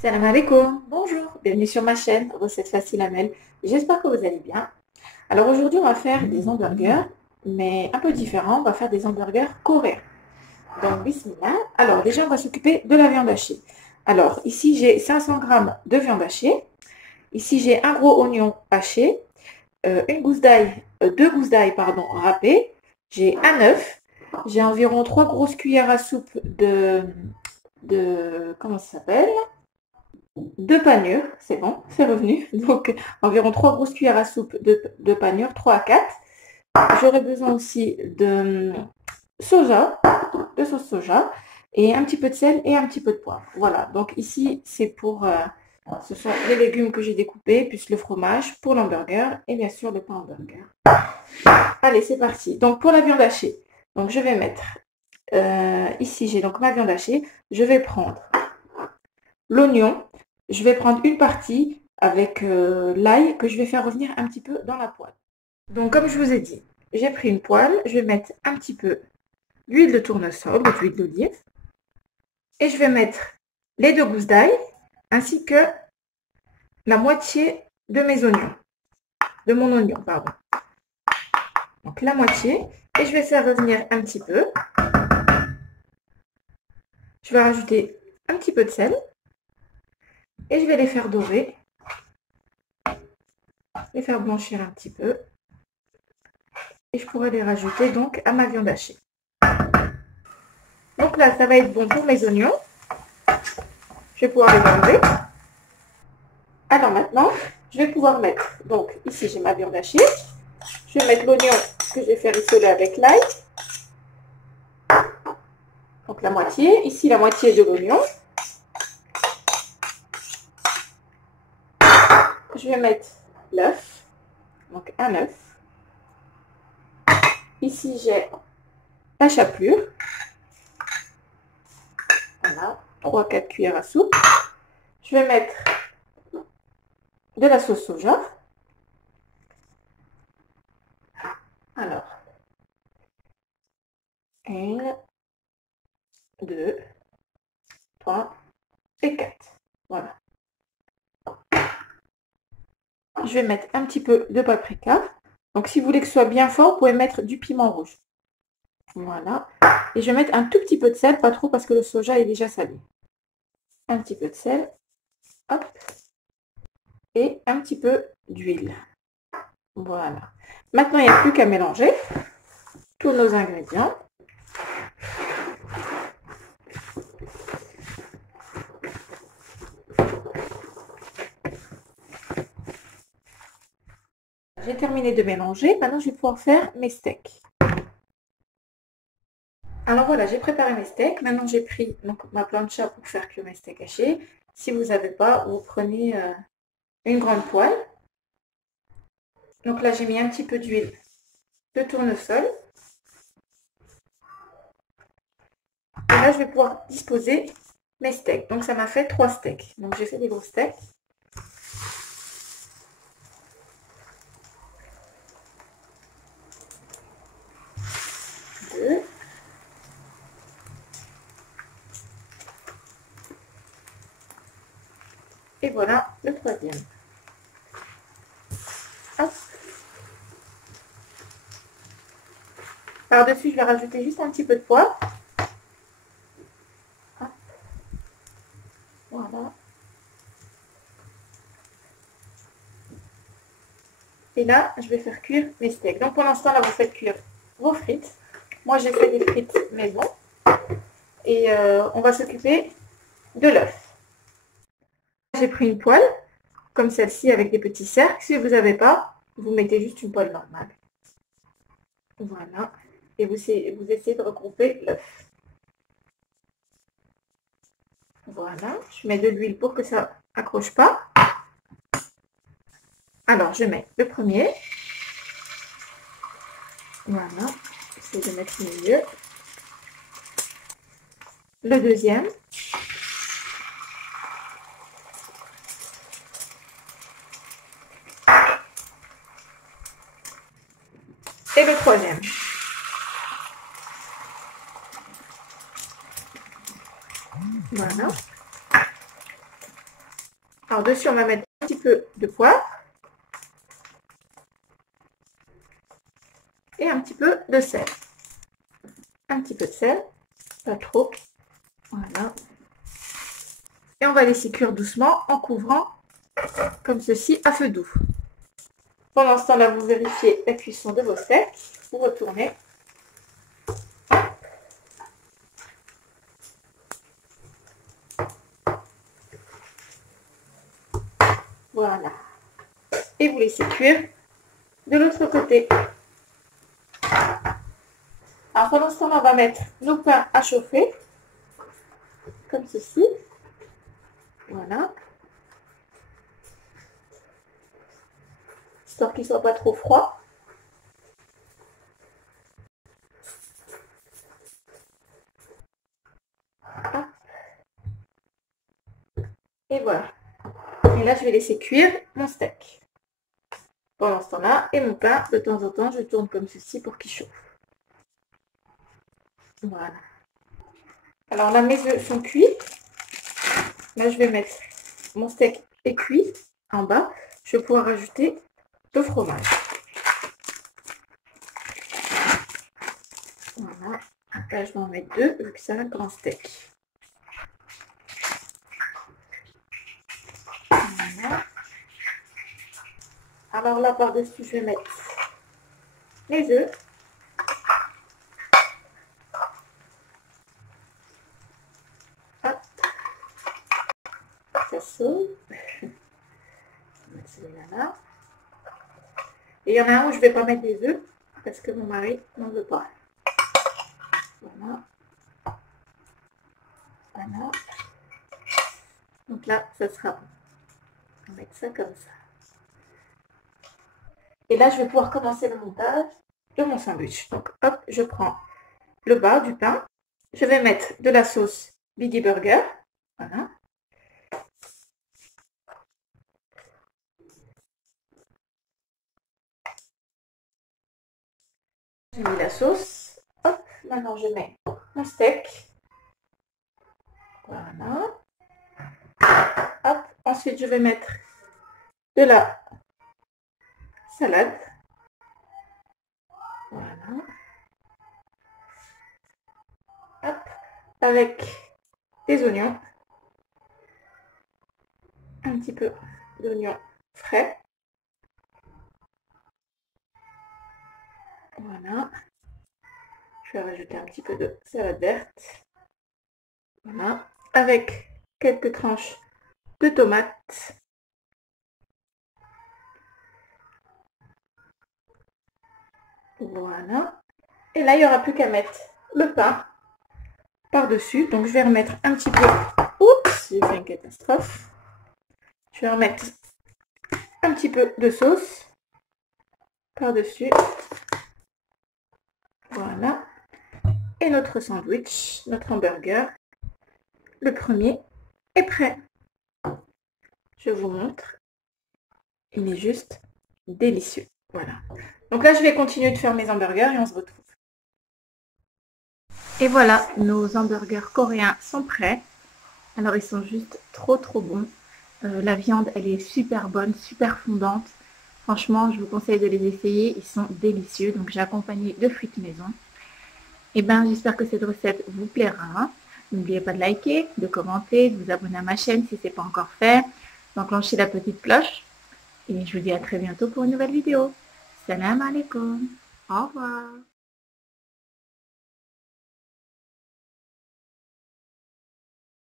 Salam alaikum, bonjour, bienvenue sur ma chaîne Recettes Faciles Amel. J'espère que vous allez bien. Alors aujourd'hui on va faire des hamburgers, mais un peu différents, on va faire des hamburgers coréens. Donc bismillah. Alors déjà on va s'occuper de la viande hachée. Alors ici j'ai 500 grammes de viande hachée. Ici j'ai un gros oignon haché, une gousse d'ail, deux gousses d'ail pardon, râpées. J'ai un œuf. J'ai environ 3 grosses cuillères à soupe de comment ça s'appelle? Deux panures, c'est bon, c'est revenu. Donc, environ 3 grosses cuillères à soupe de panures, 3 à 4. J'aurai besoin aussi de soja, de sauce soja, et un petit peu de sel et un petit peu de poivre. Voilà, donc ici, c'est pour... ce sont les légumes que j'ai découpés, plus le fromage pour l'hamburger, et bien sûr le pain hamburger. Allez, c'est parti. Donc, pour la viande hachée, donc je vais mettre... ici, j'ai donc ma viande hachée. Je vais prendre l'oignon, je vais prendre une partie avec l'ail que je vais faire revenir un petit peu dans la poêle. Donc comme je vous ai dit, j'ai pris une poêle, je vais mettre un petit peu d'huile de tournesol ou d'huile d'olive et je vais mettre les deux gousses d'ail ainsi que la moitié de mes oignons, de mon oignon, pardon. Donc la moitié et je vais faire revenir un petit peu. Je vais rajouter un petit peu de sel et je vais les faire dorer, les faire blanchir un petit peu. Et je pourrais les rajouter donc à ma viande hachée. Donc là, ça va être bon pour mes oignons. Je vais pouvoir les enlever. Alors maintenant, je vais pouvoir mettre, donc ici j'ai ma viande hachée. Je vais mettre l'oignon que je vais faire rissoler avec l'ail. Donc la moitié, ici la moitié de l'oignon. Je vais mettre l'œuf, donc un œuf. Ici j'ai la chapelure. Voilà, 3-4 cuillères à soupe. Je vais mettre de la sauce soja. Alors, 1, 2, 3 et 4. Voilà. Je vais mettre un petit peu de paprika. Donc si vous voulez que ce soit bien fort, vous pouvez mettre du piment rouge. Voilà. Et je vais mettre un tout petit peu de sel, pas trop parce que le soja est déjà salé. Un petit peu de sel. Hop. Et un petit peu d'huile. Voilà. Maintenant, il n'y a plus qu'à mélanger tous nos ingrédients. J'ai terminé de mélanger. Maintenant, je vais pouvoir faire mes steaks. Alors voilà, j'ai préparé mes steaks. Maintenant, j'ai pris donc, ma plancha pour faire cuire mes steaks hachés. Si vous n'avez pas, vous prenez une grande poêle. Donc là, j'ai mis un petit peu d'huile de tournesol. Et là, je vais pouvoir disposer mes steaks. Donc ça m'a fait 3 steaks. Donc j'ai fait des gros steaks. Deux. Et voilà le troisième. Hop. Par-dessus, je vais rajouter juste un petit peu de poivre. Hop. Voilà. Et là, je vais faire cuire mes steaks. Donc pour l'instant, là, vous faites cuire vos frites. Moi, j'ai fait des frites maison. Et on va s'occuper de l'œuf. J'ai pris une poêle, comme celle-ci, avec des petits cercles. Si vous n'avez pas, vous mettez juste une poêle normale. Voilà. Et vous essayez de regrouper l'œuf. Voilà. Je mets de l'huile pour que ça accroche pas. Alors, je mets le premier. Voilà. J'essaie de mettre le milieu. Le deuxième. Et le troisième. Voilà. Alors dessus, on va mettre un petit peu de poivre. Et un petit peu de sel. Un petit peu de sel, pas trop. Voilà. Et on va laisser cuire doucement en couvrant comme ceci à feu doux. Pendant ce temps-là, vous vérifiez la cuisson de vos steaks. Vous retournez. Voilà. Et vous laissez cuire de l'autre côté. Alors pendant ce temps-là, on va mettre nos pains à chauffer. Comme ceci. Voilà. Histoire qu'il ne soit pas trop froid. Et voilà. Et là, je vais laisser cuire mon steak. Pendant ce temps-là, et mon pain, de temps en temps, je tourne comme ceci pour qu'il chauffe. Voilà. Alors là, mes œufs sont cuits. Là, je vais mettre mon steak est cuit en bas. Je vais pouvoir rajouter le fromage. Voilà. Là, je vais en mettre 2, vu que c'est un grand steak. Voilà. Alors là, par-dessus, je vais mettre les œufs. Hop. Ça saute. Je vais mettre celui-là là. Et il y en a un où je ne vais pas mettre des œufs, parce que mon mari n'en veut pas. Voilà. Voilà. Donc là, ça sera bon. On va mettre ça comme ça. Et là, je vais pouvoir commencer le montage de mon sandwich. Donc, hop, je prends le bas du pain. Je vais mettre de la sauce Biggie Burger. Voilà. J'ai mis la sauce. Hop, maintenant je mets mon steak. Voilà. Hop, ensuite je vais mettre de la salade. Voilà. Hop, avec des oignons. Un petit peu d'oignons frais. Voilà. Je vais rajouter un petit peu de salade verte. Voilà. Avec quelques tranches de tomates. Voilà. Et là, il n'y aura plus qu'à mettre le pain par-dessus. Donc, je vais remettre un petit peu... Oups, j'ai fait une catastrophe. Je vais remettre un petit peu de sauce par-dessus. Voilà. Et notre sandwich, notre hamburger, le premier est prêt. Je vous montre. Il est juste délicieux. Voilà. Donc là, je vais continuer de faire mes hamburgers et on se retrouve. Et voilà, nos hamburgers coréens sont prêts. Alors, ils sont juste trop bons. La viande, elle est super bonne, super fondante. Franchement, je vous conseille de les essayer. Ils sont délicieux. Donc, j'ai accompagné de frites maison. Et ben, j'espère que cette recette vous plaira. N'oubliez pas de liker, de commenter, de vous abonner à ma chaîne si ce n'est pas encore fait, d'enclencher la petite cloche. Et je vous dis à très bientôt pour une nouvelle vidéo. Salam alaikum. Au revoir.